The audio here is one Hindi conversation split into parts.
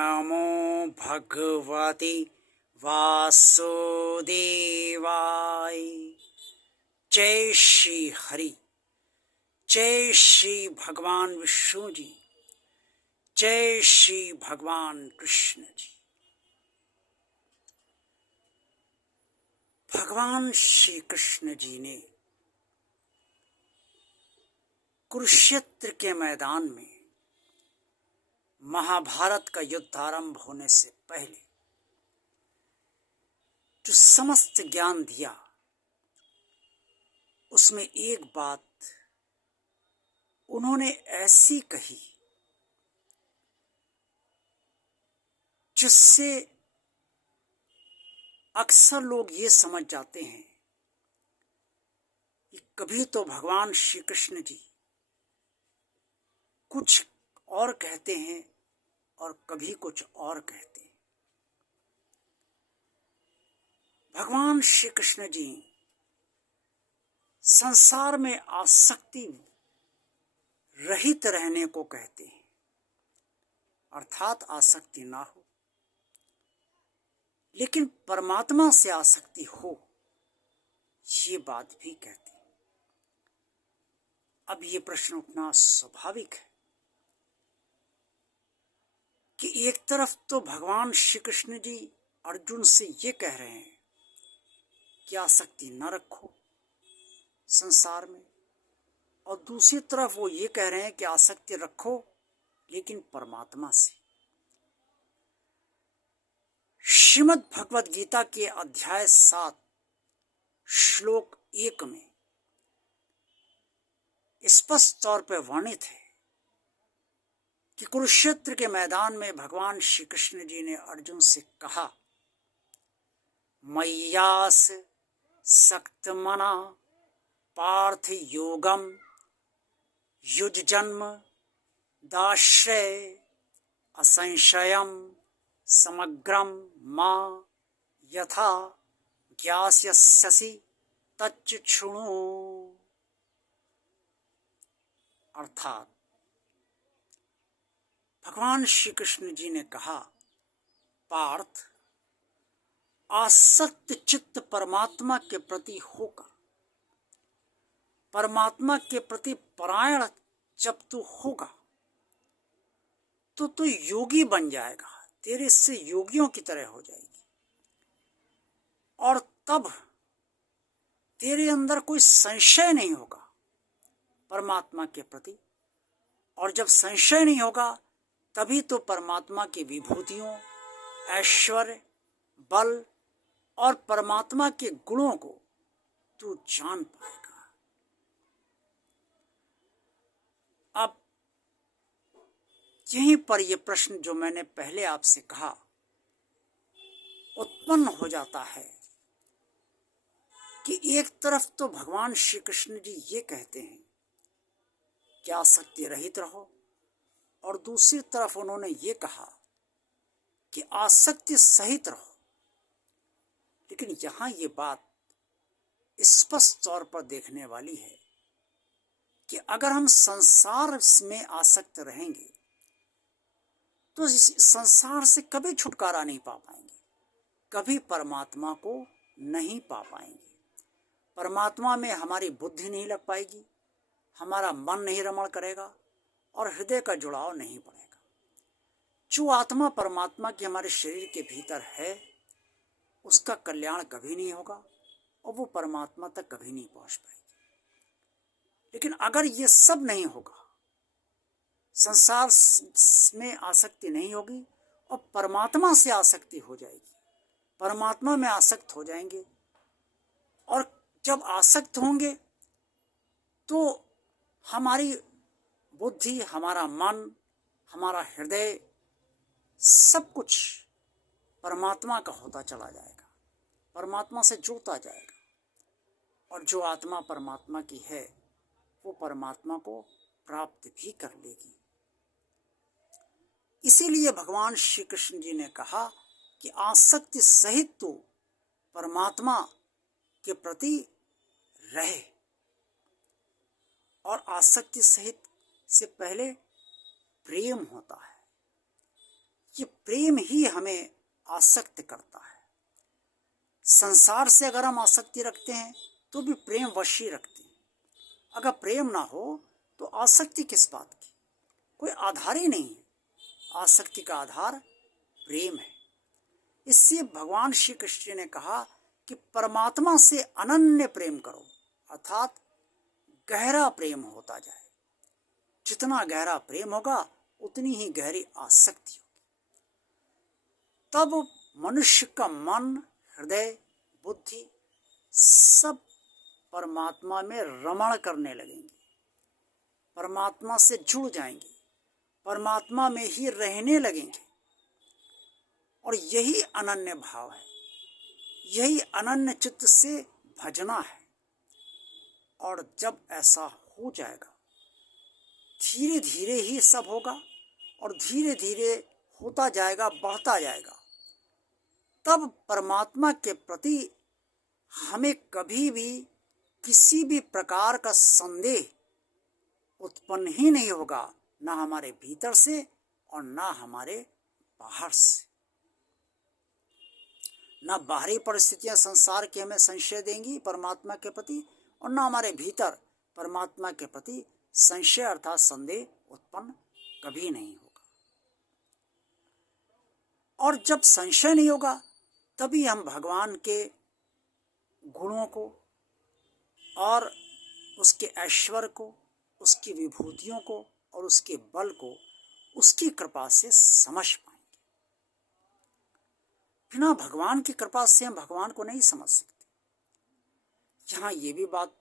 नमो भगवते वासुदेवाय। जय श्री हरि, जय श्री भगवान विष्णु जी, जय श्री भगवान कृष्ण जी। भगवान श्री कृष्ण जी ने कुरुक्षेत्र के मैदान में महाभारत का युद्ध आरंभ होने से पहले जो समस्त ज्ञान दिया, उसमें एक बात उन्होंने ऐसी कही जिससे अक्सर लोग ये समझ जाते हैं कि कभी तो भगवान श्री कृष्ण जी कुछ और कहते हैं और कभी कुछ और कहते हैं। भगवान श्री कृष्ण जी संसार में आसक्ति रहित रहने को कहते हैं, अर्थात आसक्ति ना हो, लेकिन परमात्मा से आसक्ति हो, ये बात भी कहते हैं। अब ये प्रश्न उठना स्वाभाविक है कि एक तरफ तो भगवान श्री कृष्ण जी अर्जुन से ये कह रहे हैं कि आसक्ति न रखो संसार में, और दूसरी तरफ वो ये कह रहे हैं कि आसक्ति रखो लेकिन परमात्मा से। श्रीमद् भगवद गीता के अध्याय 7 श्लोक 1 में स्पष्ट तौर पर वर्णित है कि कुरुक्षेत्र के मैदान में भगवान श्री कृष्ण जी ने अर्जुन से कहा, मय्यास सक्तमना पार्थ योगम युजजन्म दाश्रय असंशयम समग्रम मां यथा ज्ञास्यसि तच्च शृणु। अर्थात भगवान श्री कृष्ण जी ने कहा, पार्थ, आसक्त चित्त परमात्मा के प्रति होकर, परमात्मा के प्रति परायण जब तू होगा तो तू योगी बन जाएगा, तेरे से योगियों की तरह हो जाएगी, और तब तेरे अंदर कोई संशय नहीं होगा परमात्मा के प्रति। और जब संशय नहीं होगा तभी तो परमात्मा की विभूतियों, ऐश्वर्य, बल और परमात्मा के गुणों को तू जान पाएगा। अब यहीं पर यह प्रश्न जो मैंने पहले आपसे कहा उत्पन्न हो जाता है कि एक तरफ तो भगवान श्री कृष्ण जी ये कहते हैं कि आसक्ति रहित रहो, और दूसरी तरफ उन्होंने ये कहा कि आसक्ति सहित रहो। लेकिन यहां ये बात स्पष्ट तौर पर देखने वाली है कि अगर हम संसार में आसक्त रहेंगे तो इस संसार से कभी छुटकारा नहीं पा पाएंगे, कभी परमात्मा को नहीं पा पाएंगे। परमात्मा में हमारी बुद्धि नहीं लग पाएगी, हमारा मन नहीं रमण करेगा और हृदय का जुड़ाव नहीं पड़ेगा। जो आत्मा परमात्मा की हमारे शरीर के भीतर है उसका कल्याण कभी नहीं होगा और वो परमात्मा तक कभी नहीं पहुंच पाएगी। लेकिन अगर ये सब नहीं होगा, संसार में आसक्ति नहीं होगी और परमात्मा से आसक्ति हो जाएगी, परमात्मा में आसक्त हो जाएंगे, और जब आसक्त होंगे तो हमारी बुद्धि, हमारा मन, हमारा हृदय सब कुछ परमात्मा का होता चला जाएगा, परमात्मा से जुड़ता जाएगा, और जो आत्मा परमात्मा की है वो परमात्मा को प्राप्त भी कर लेगी। इसीलिए भगवान श्री कृष्ण जी ने कहा कि आसक्ति सहित तो परमात्मा के प्रति रहे, और आसक्ति सहित से पहले प्रेम होता है। ये प्रेम ही हमें आसक्त करता है। संसार से अगर हम आसक्ति रखते हैं तो भी प्रेम वश ही रखते हैं। अगर प्रेम ना हो तो आसक्ति किस बात की, कोई आधार ही नहीं है। आसक्ति का आधार प्रेम है। इससे भगवान श्री कृष्ण ने कहा कि परमात्मा से अनन्य प्रेम करो, अर्थात गहरा प्रेम होता जाए। जितना गहरा प्रेम होगा उतनी ही गहरी आसक्ति होगी। तब मनुष्य का मन, हृदय, बुद्धि सब परमात्मा में रमण करने लगेंगे, परमात्मा से जुड़ जाएंगे, परमात्मा में ही रहने लगेंगे। और यही अनन्य भाव है, यही अनन्य चित्त से भजना है। और जब ऐसा हो जाएगा, धीरे धीरे ही सब होगा और धीरे धीरे होता जाएगा, बढ़ता जाएगा। तब परमात्मा के प्रति हमें कभी भी किसी भी प्रकार का संदेह उत्पन्न ही नहीं होगा, ना हमारे भीतर से और ना हमारे बाहर से। ना बाहरी परिस्थितियां संसार की हमें संशय देंगी परमात्मा के प्रति, और ना हमारे भीतर परमात्मा के प्रति संशय अर्थात संदेह उत्पन्न कभी नहीं होगा। और जब संशय नहीं होगा तभी हम भगवान के गुणों को और उसके ऐश्वर्य को, उसकी विभूतियों को और उसके बल को उसकी कृपा से समझ पाएंगे। बिना भगवान की कृपा से हम भगवान को नहीं समझ सकते। यहाँ ये भी बात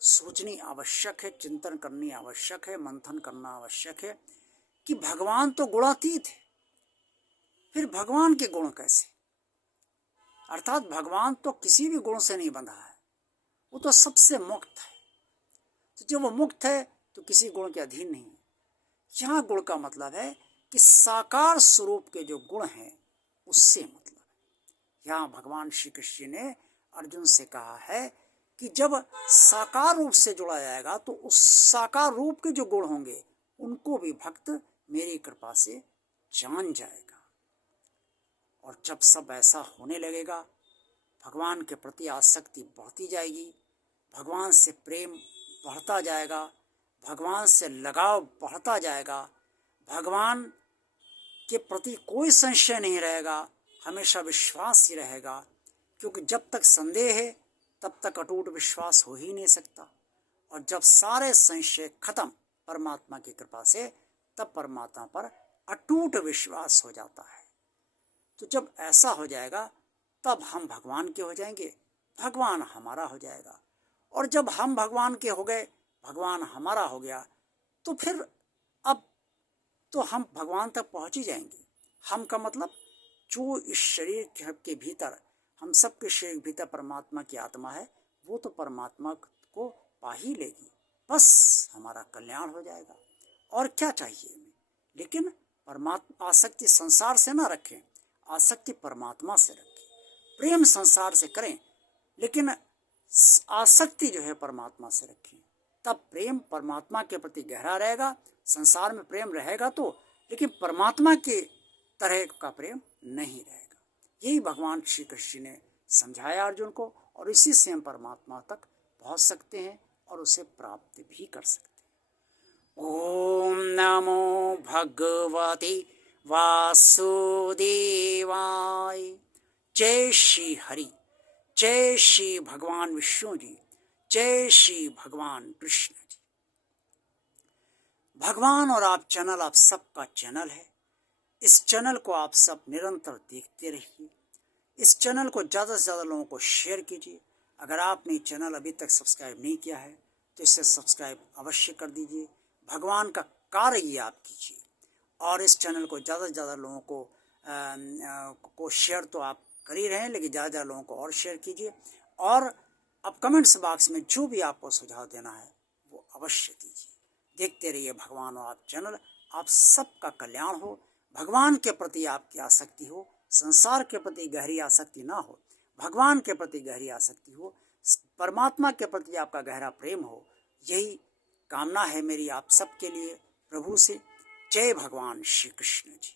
सोचनी आवश्यक है, चिंतन करनी आवश्यक है, मंथन करना आवश्यक है कि भगवान तो गुणातीत है, फिर भगवान के गुण कैसे? अर्थात भगवान तो किसी भी गुण से नहीं बंधा है, वो तो सबसे मुक्त है। तो जब वो मुक्त है तो किसी गुण के अधीन नहीं है। यहाँ गुण का मतलब है कि साकार स्वरूप के जो गुण हैं उससे मतलब है। यहाँ भगवान श्री कृष्ण ने अर्जुन से कहा है कि जब साकार रूप से जुड़ा जाएगा तो उस साकार रूप के जो गुण होंगे उनको भी भक्त मेरी कृपा से जान जाएगा। और जब सब ऐसा होने लगेगा, भगवान के प्रति आसक्ति बढ़ती जाएगी, भगवान से प्रेम बढ़ता जाएगा, भगवान से लगाव बढ़ता जाएगा, भगवान के प्रति कोई संशय नहीं रहेगा, हमेशा विश्वास ही रहेगा। क्योंकि जब तक संदेह है तब तक अटूट विश्वास हो ही नहीं सकता। और जब सारे संशय खत्म परमात्मा की कृपा से, तब परमात्मा पर अटूट विश्वास हो जाता है। तो जब ऐसा हो जाएगा तब हम भगवान के हो जाएंगे, भगवान हमारा हो जाएगा। और जब हम भगवान के हो गए, भगवान हमारा हो गया, तो फिर अब तो हम भगवान तक पहुंच ही जाएंगे। हम का मतलब जो इस शरीर के भीतर, हम सबके शरीर के भीतर परमात्मा की आत्मा है, वो तो परमात्मा को पा ही लेगी। बस हमारा कल्याण हो जाएगा। और क्या चाहिए हमें? लेकिन परमात्मा आसक्ति संसार से ना रखें, आसक्ति परमात्मा से रखें। प्रेम संसार से करें लेकिन आसक्ति जो है परमात्मा से रखें। तब प्रेम परमात्मा के प्रति गहरा रहेगा। संसार में प्रेम रहेगा तो, लेकिन परमात्मा के तरह का प्रेम नहीं रहेगा। यही भगवान श्री कृष्ण ने समझाया अर्जुन को, और इसी से हम परमात्मा तक पहुंच सकते हैं और उसे प्राप्त भी कर सकते हैं। ओम नमो भगवते वासुदेवाय। जय श्री हरि, जय श्री भगवान विष्णु जी, जय श्री भगवान कृष्ण जी। भगवान और आप चैनल आप सबका चैनल है। इस चैनल को आप सब निरंतर देखते रहिए। इस चैनल को ज़्यादा से ज़्यादा लोगों को शेयर कीजिए। अगर आपने चैनल अभी तक सब्सक्राइब नहीं किया है तो इसे सब्सक्राइब अवश्य कर दीजिए। भगवान का कार्य ही आप कीजिए। और इस चैनल को ज़्यादा से ज़्यादा लोगों को शेयर तो आप कर ही रहे हैं, लेकिन ज़्यादा ज़्यादा लोगों को और शेयर कीजिए। और अब कमेंट्स बॉक्स में जो भी आपको सुझाव देना है वो अवश्य दीजिए। देखते रहिए भगवान और आप चैनल। आप सबका कल्याण हो, भगवान के प्रति आपकी आसक्ति हो, संसार के प्रति गहरी आसक्ति ना हो, भगवान के प्रति गहरी आसक्ति हो, परमात्मा के प्रति आपका गहरा प्रेम हो। यही कामना है मेरी आप सबके लिए प्रभु से। जय भगवान श्री कृष्ण जी।